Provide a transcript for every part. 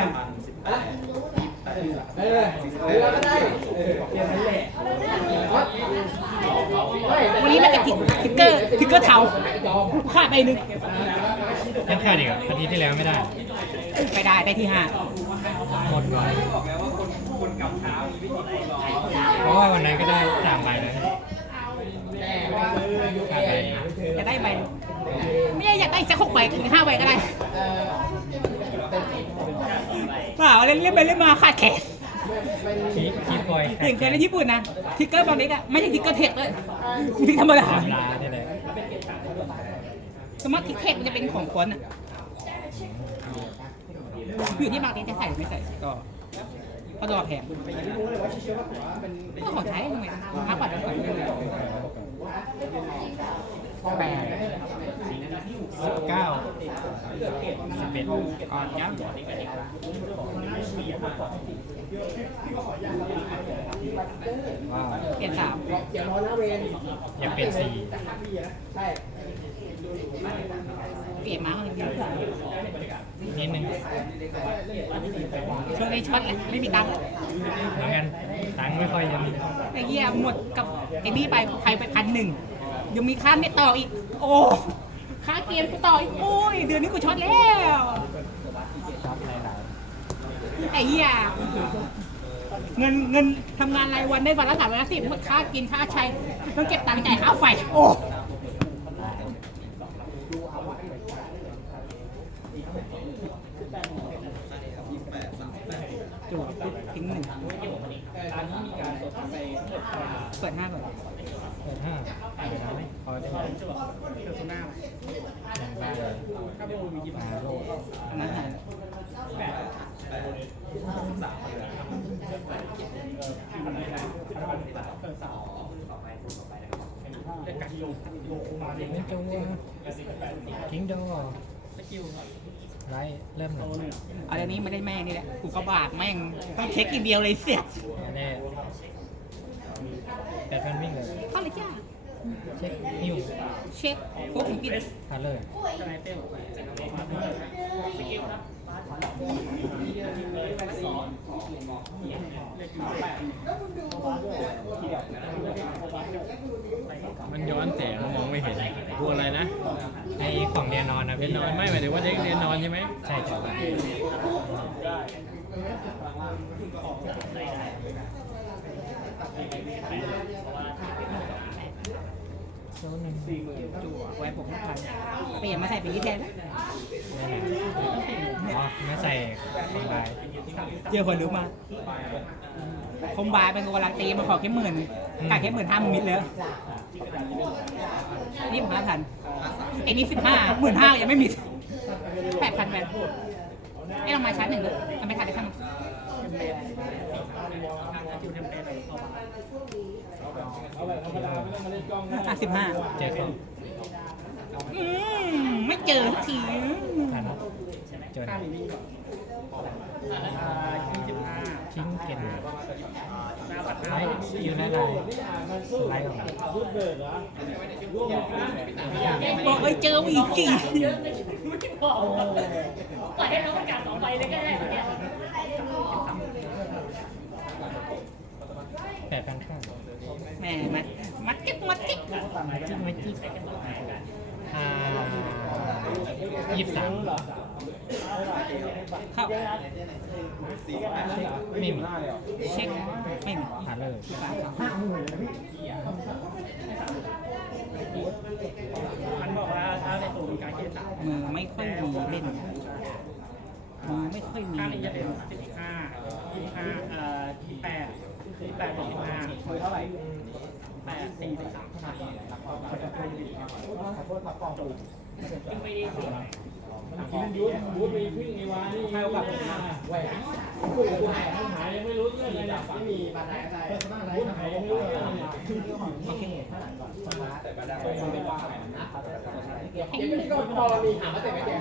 ยังอะเออเออก็ได้เออเพียงนั้นแหละวันนี้มันจะติ๊กติ๊กเกอร์ติ๊กเกอร์เทาขาดไปหนึ่งยังขาดอีกอะอาทิตย์ที่แล้วไม่ได้ไปได้ได้ที่ห้าหมดก่อนเพราะว่าวันนั้นก็ได้สามใบแล้วขาดไปจะได้ใบไม่ใช่อยากได้สักหกใบถึงห้าใบก็ได้เปล่าเล่ นเล่นไปเล่นมาขาดแขนคีคีฟอยเห็นเคยในญี่ปุ่นนะทิกเกอร์บางเล็กอะไม่ใช่ทิกเกอร์เทคเลยทิกธรรมดาสมลาที่เลยสมมติทิกเทคมันจะเป็นของคนอะอยู่ที่บางเล็กจะใส่หรือไม่ใส่ก็ก็ดอแพงก็ของใช้ทำไมมากกว่าเดิมแปด สิบเก้าสิบเอ็ดก่อนยังว้าวเปลี่ยนสามอย่ารอนะเวนอย่าเปลี่ยนสีใช่เปลี่ยนมาเลยนิดนึงช่วงนี้ช็อตเลยไม่มีตังค์เหมือนกันตังค์ไม่ค่อยจะมีไอ้เหี้ยหมดกับไอ้นี่ไปใครไปพันหนึ่งยังมีค่าเน็ตต่ออีก โอ้ ค่าเกมกูต่ออีกโอ้ยเดือนนี้กูช็อตแล้วชอบหลายไอ้เหี้ยเงินเงินทำงานรายวันได้วันละสามร้อยสิบหมดค่ากินค่าใช้ต้องเก็บตังค์จ่ายค่าไฟโอ้จูบปุ๊บทิ้งหนึ่งเปิดห้าก่อนๆเปิดห้าเปิดห้าไหมพอได้ไหมยังบ้าเลย มาโลกอันนั้นหายทิ้งตัวทิ้งดอไล่เริ่มหนึ่งเอาเดี๋ยวนี้ไม่ได้แม่งนี่แหละกูก็บาดแม่งต้องเช็คอีกเดียวเลยเสร็จแน่แปดพันวิ่งเลย เข้าเลยจ้าเช็คหิวเช็คพวกผมกินพาเลยมันย้อนแสงมองไม่เห็นตัวอะไรนะไอของเรียนนอนนะเรียพี่นนอนไม่หมายถึงว่าเด็กเรียนนอนใช่ไหมใช่จ้ะ โซนหนึ่งจั่วไว้ผมพันเปลี่ยนมาใส่เป็นที่แทนอ๋อไม่ใส่คอมไบเจอคนรู้มาคอมบายเป็นกำลังตีมาขอแค่หมื่นกาแค่หมื่นห้ามิดแล้วนี่ผมห้าพันไอ้นี่สิบห้าหมื่นห้ายังไม่มิดแปดพันแปดไอ้ลองมาชั้นหนึ่งเลยทำไม่ทันได้ขั้น อะสิบห้าเจอเขาอืมไม่เจอสักทีผ่านเนอะเจอทิ้งเกนไลท์ยูนาไลท์ไลท์ออกมาบอกเอ้ยเจออีกกี่ปล่อยให้น้องประกาศสองใบเลยก็ได้เนี่ยแปดพันข้างแห มมัดมัดจิ๊กมัดจิ๊กจิ้มไม่จิ้มอ่ายี่สิบสามเข้าไม่มีเช็คไม่มีผ่านเลยมันบอกว่าถ้าในตัวมีการเกณฑ์สามมือไม่ค่อยมีเล่นมือไม่ค่อยมีข้างนี้จะเป็นสิบห้ายี่ห้าเอ่อยี่แปด ยี่แปดบวกยี่ห้าเท่าไหร่แปดสี่สิบสามเท่าไหร่จึงไม่ได้สิยุดยุดมีพึ่งไอ้วานี่เท่ากับแหวนกูหายหายยังไม่รู้เรื่องเลยเนี่ยไม่มีบาดอะไรกูหายยังไม่รู้เรื่องเลยโอเคยังไม่ได้ก็พอมีหามาแต่ไม่แก่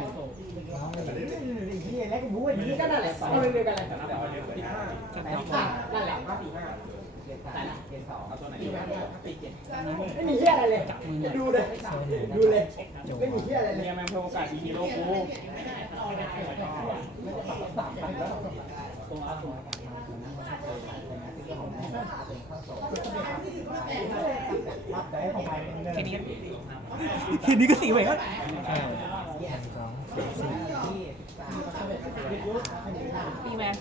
ที่แรกบู๊นี่ก็นั่นแหละสองเดียวกันเลยจับดอกนั่นแหละห้าสี่ห้าแต่ละเกณฑ์สองสี่ห้าสี่เจ็ดไม่มีเหี้ยอะไรเลยดูเลยดูเลยไม่มีเหี้ยอะไรเลยเนี่ยมันเป็นโอกาสที่ฮีโร่กูแค่นี้แค่นี้ก็สี่เว้ยแล้ว ใช่หนึ่งสองสามสี่ตีแวน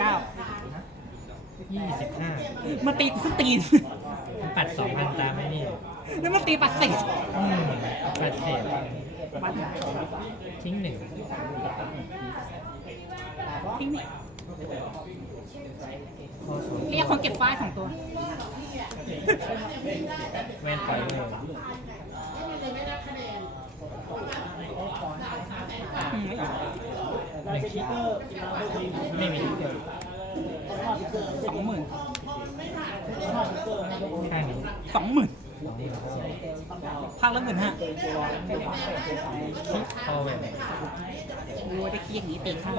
เก้ายี่สิบห้ามันตีกูสตีนมันปัดสองพันตามไอ้นี่แล้วมันตีปัดเศษอืมปัดเศษปัดทิ้งหนึ่งทิ้งนี่ข้อสองเรียกคนเก็บไฟล์สองตัวแวนปล่อยเลยอืม ไม่ออกหนึ่งคิดไม่มีสองหมื่นข้างนี้สองหมื่นสองหมื่นสองพักละหมื่นห้าคิดพอแวนรู้ว่าจะขี้อย่างนี้ตีข้าง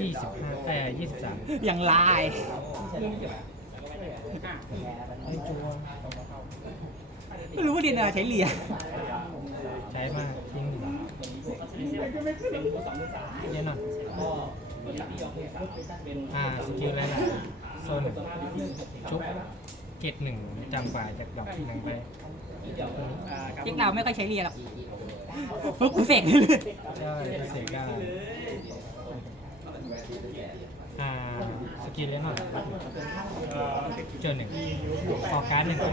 ยี่สิบห้าแต่ยี่สิบสามอย่างลาย ไม่จัวไม่รู้ว่าเรียนอะไรใช้เลียใช้มากทิ้งหนึ่งเยอะหน่อยอ่าสกิลแล้วล่ะโซนชุบเกตหนึ่งจำฝ่ายจากดอกหนึ่งไปเจ๊กดาวไม่ค่อยใช้เลียหรอกเพราะกูเสกเลยใช่ก็เสียก้า อ่าสกิลแล้วหน่อยเจอหนึ่งขอการ์ดหนึ่งก่อน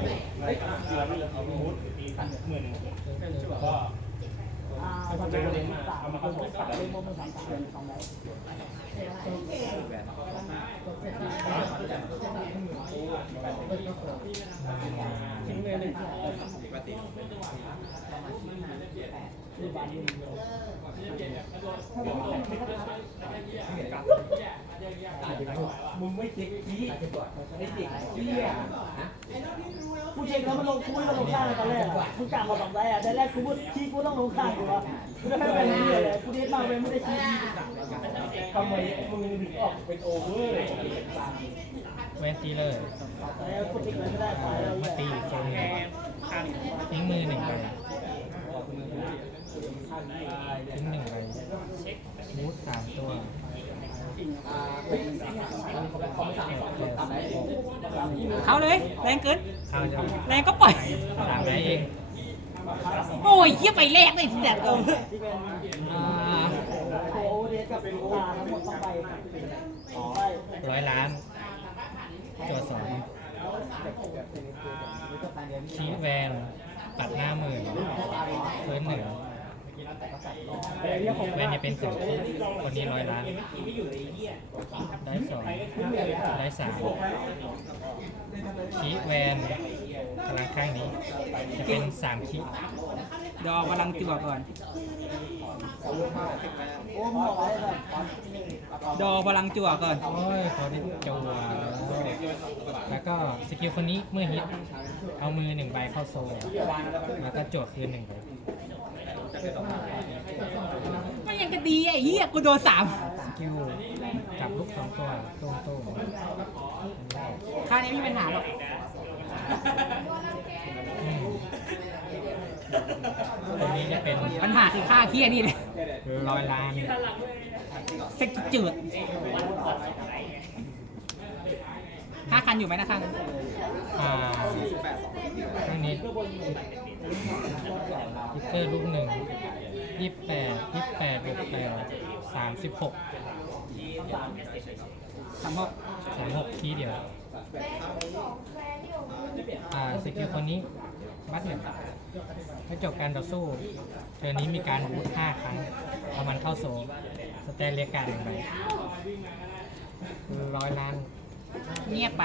มึงไม่เช็คขี้ไม่เช็คขี้อะกูเช็คแล้วมันลงกูไม่ต้องลงข้างตอนแรกอะมึงกลับมาสองได้อะแต่แรกกูพูดชี้กูต้องลงข้างกูวะกูไม่ให้ไปเรื่อยเลยกูเด็ดมาเว้ยไม่ได้ชี้ทำไมมึงถึงออกเป็นโอเวอร์เลยแวนตีเลยแต่กูติ๊กเลยไม่ได้ไปอ่าแล้วมาตีโซนหนึ่งทิ้งมือหนึ่งใบทิ้งหนึ่งใบมูดสามตัว เขาเลย แรงเกิน แรงก็ปล่อย สามใบเองโอ้ยเยี่ยไปแรกเลยที่แต่เอออ่าโอเดกับตาทั้งหมดต้องไปสองใบร้อยล้านจวดสองชีแวนตัดหน้าหมื่นเฟิร์นหนึ่ง แวนจะเป็นสองคีคนนี้ร้อยล้าน ได้สองได้สามคีแวนพลังข้างนี้ จะเป็นสามคีดอกกำลังจั่วก่อนโอ้บอกไว้แบบดอกกำลังจั่วก่อน โอ้ยเขาได้จัวแล้วก็สกิลคนนี้เมื่อฮิต เอามือหนึ่งใบเข้าโซ่แล้วก็โจทย์คืนหนึ่งใบ มันยังจะดีไอ้เหี้ยกูโดนสามสกิลจับลูกสองตัวโต้งโต้งค่านี้ไม่มีปัญหาหรอกอืมอันนี้จะเป็นปัญหาคือค่าเคี้ยนี่เลยร้อยล้านสกิจืด ห้าคันอยู่ไหมนะคันอ่าข้างนี้พิเตอร์ลูกหนึ่งยี่แปดยี่แปดบวกแปดสามสิบหกสามหกสามหกทีเดียวอ่าสกิลคนนี้บัตหนึ่งไม่จบการต่อสู้เทอร์นี้มีการบูทห้าครั้งเอามันเข้าโซลสแตนเรียกการหนึ่งใบร้อยล้าน เงียบไป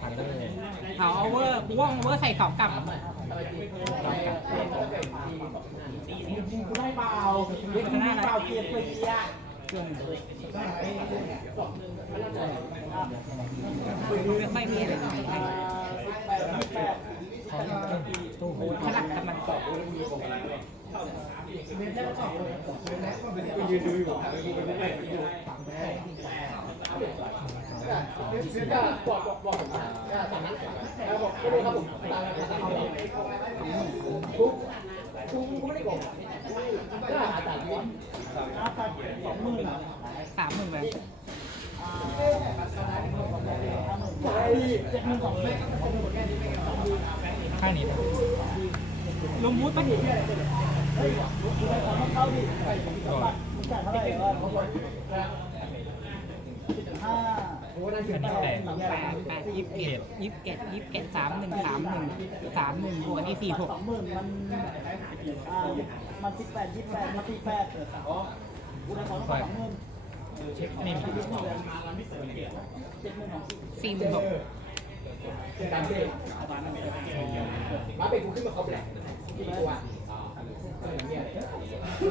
ผ่านเลยเอาโอเวอร์กูว่าโอเวอร์ใส่ของกลับรอบกับกูได้เปล่าเด็กหน้าเปล่าเกียร์เกียร์เครื่องไม่ค่อยมีอะไรตรงนี้ให้เขาขึ้นตู้ขลักกับมันทุกกูกูไม่ได้โกงก็อาจารย์อาจารย์สองหมื่นอะสามหมื่นแหนอ่าเจ็ดหมื่นสองหมื่นข้างนี้นะลงบูธปะเฮ้ยเข้าดิก่นมึงจ่ายเท่าไหร่วะห้าอัน นี้แปดแปดแปดยี่สิบเอ็ดยี่สิบเอ็ดยี่สิบเอ็ดสามหนึ่งสามหนึ่งสามหนึ่งบวกอันนี้สี่หกสองหมื่นมันอ่ามันสิบแปดยี่สิบแปดมันสี่แปดกูได้ของสองหมื่นเช็คไม่มีเจ็ดหมื่นสองสี่หมื่นหกมาเป็นกูขึ้นมาครบแหละกี่ตัวอ่น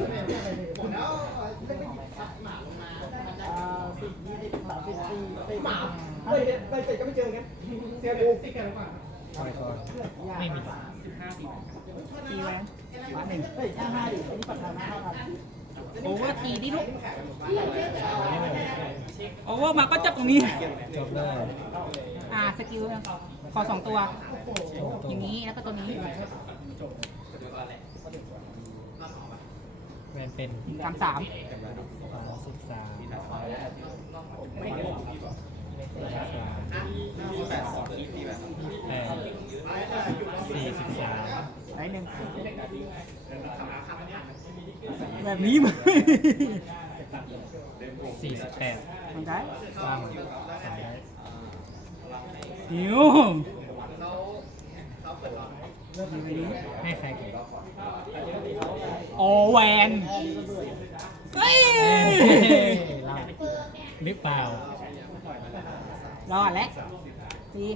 ไม่หยิบชัดมา สิบยี่สิบสามสิบสี่สิบหมาเฮ้ยไปเสร็จก็ไม่เจอกันเสียกูปล่อยก่อนไม่มีทีแหวนวัดหนึ่งเฮ้ยห้าห้าดิอันนี้ปัดทางห้าพันโอเวอร์ทีดิลูกโอเวอร์มาก็จบตรงนี้จบเลยอ่าสกิลขอสองตัว อย่างนี้แล้วก็ตัวนี้แวนเป็นกำสามสาม สิบสามแปดสี่สิบสามไหนหนึ่งแบบนี้มั้ยสี่สิบแปดมันได้ว่างขายได้เดี๋ยวให้ใครก่อนโอแวนเฮ้ย หรือเปล่ารอดแล้วดี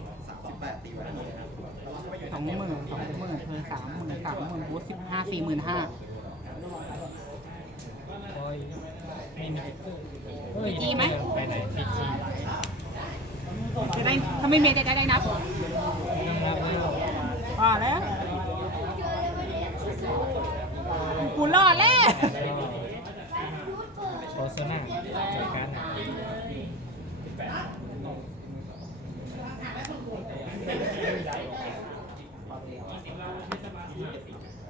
สองหมื่นสองหมื่นเธอสามหมื่นสามหมื่นบูธสิบห้าสี่หมื่นห้าโอ้ยไม่มีเฮ้ยมีไหมไปไหนพีจีจะได้ถ้าไม่มีจะได้นับต้องรับไว้ว่าแล้วกูรอดแล้ว โฆษณาเจอกัน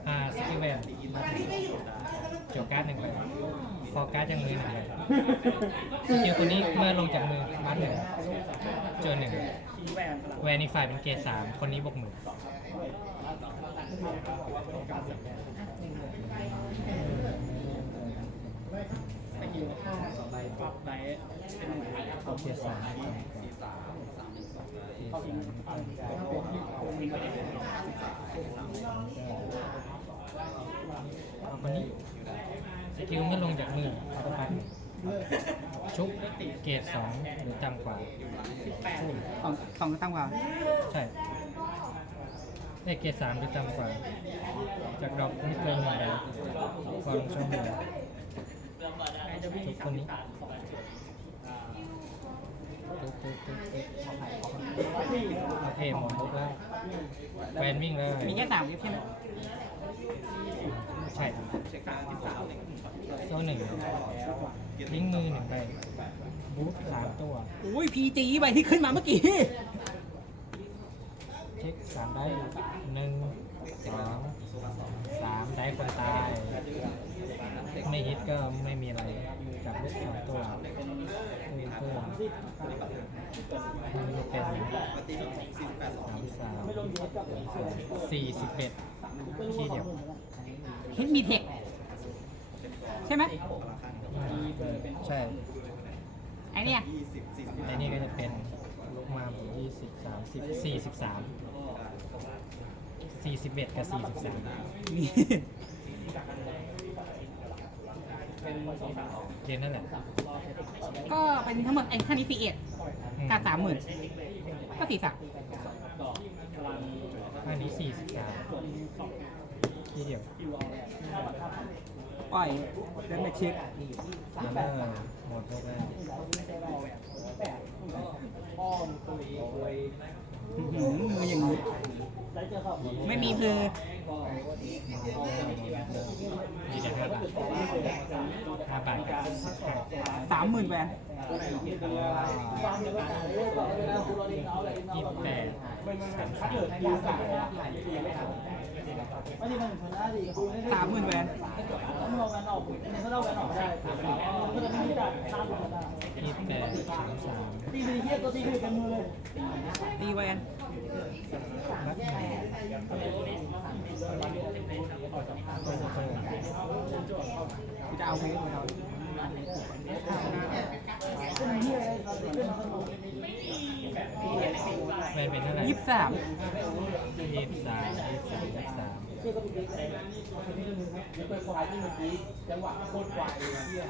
อ่าสกิลแวนจบการ์ดหนึ่งใบพอการ์ดยังมือหนึ่งใบสกิลคนนี้เมื่อลงจากมือบ้านหนึ่งเจอหนึ่งแวนอีกฝ่ายเป็นเกรดสามคนนี้บวกหมื่น ปรับไดเป็นหน่วยเกรดสามเอาคนนี้สกิลเมื่อลงจากมืออัตปันชุบเกรดสองหรือต่ำกว่าสองสองก็ตั้งกว่า ใช่ได้เกรดสามหรือต่ำกว่า จากดอกไม่เกินหนึ่งใบก่อนลงช่องมือ ชุบคนนี้ตึ๊ดตึ๊ดตึ๊ดตึ๊ดโอเคหมดมุกแล้วแวนวิ่งเลยมีแค่สามเว็บใช่ไหมใช่โซ่หนึ่งลิงมือหนึ่งใบบูทสามตัวอุ้ยพีจีใบที่ขึ้นมาเมื่อกี้เช็คสามได้หนึ่งสองสามได้คนตาย ไม่ฮิตก็ไม่มีอะไรจับลูกสองตัวตัวเพิ่มมันจะเป็นสามสามสี่สิบเอ็ดทีเดียวฮิตมีเทคใช่ไหมใช่ไอเนี่ยไอ้นี่ก็จะเป็นลูกมาหมดยี่สิบสามสิบสี่สิบสามสี่สิบเอ็ดกับสี่สิบสามมี เกณฑ์นั่นแหละก็เป็นทั้งหมดไอ้ท่านี้สี่เอ็ดอืมการสามหมื่นก็สี่สักอันนี้สี่สิบสามที่เดียวปล่อยเดินไปเช็คแล้วก็หมดแล้ว อื้อหือมืออย่างนี้ไม่มีคือมีแต่ห้าบาทห้าบาทกับสิบห้า สามหมื่นแวน ยี่สิบแปดสามมสไม่ได้มันชนะดิกูไม่ได้สามหมื่นแวนต้องลงกันออกเนี่ยเขาเล่ากันออกได้ก็จะมีการข้ามกันได้ยี่สิบแปดสามสามตีดีเทียบตัวตีคือกันมือเลยตีแวนจะเอาเมยอะไรตอนตีขึ้นมาสนุก แวนเป็นเท่าไหร่ ยี่ สิบสามยี่สิบสามยี่สิบสามยี่สิบสามเป็นควายที่เมื่อกี้จังหวะโคตรควายเลยเที่ย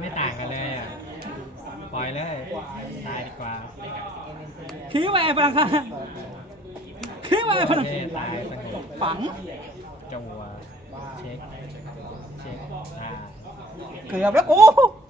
ไม่ต่างกันเลยอะปล่อยเลยตายดีกว่าขี้แวนพลังค่ะขี้แวนพลังเท่ตายสงบฝังจัวเช็คเช็คอ่าเกือบแล้วกูเ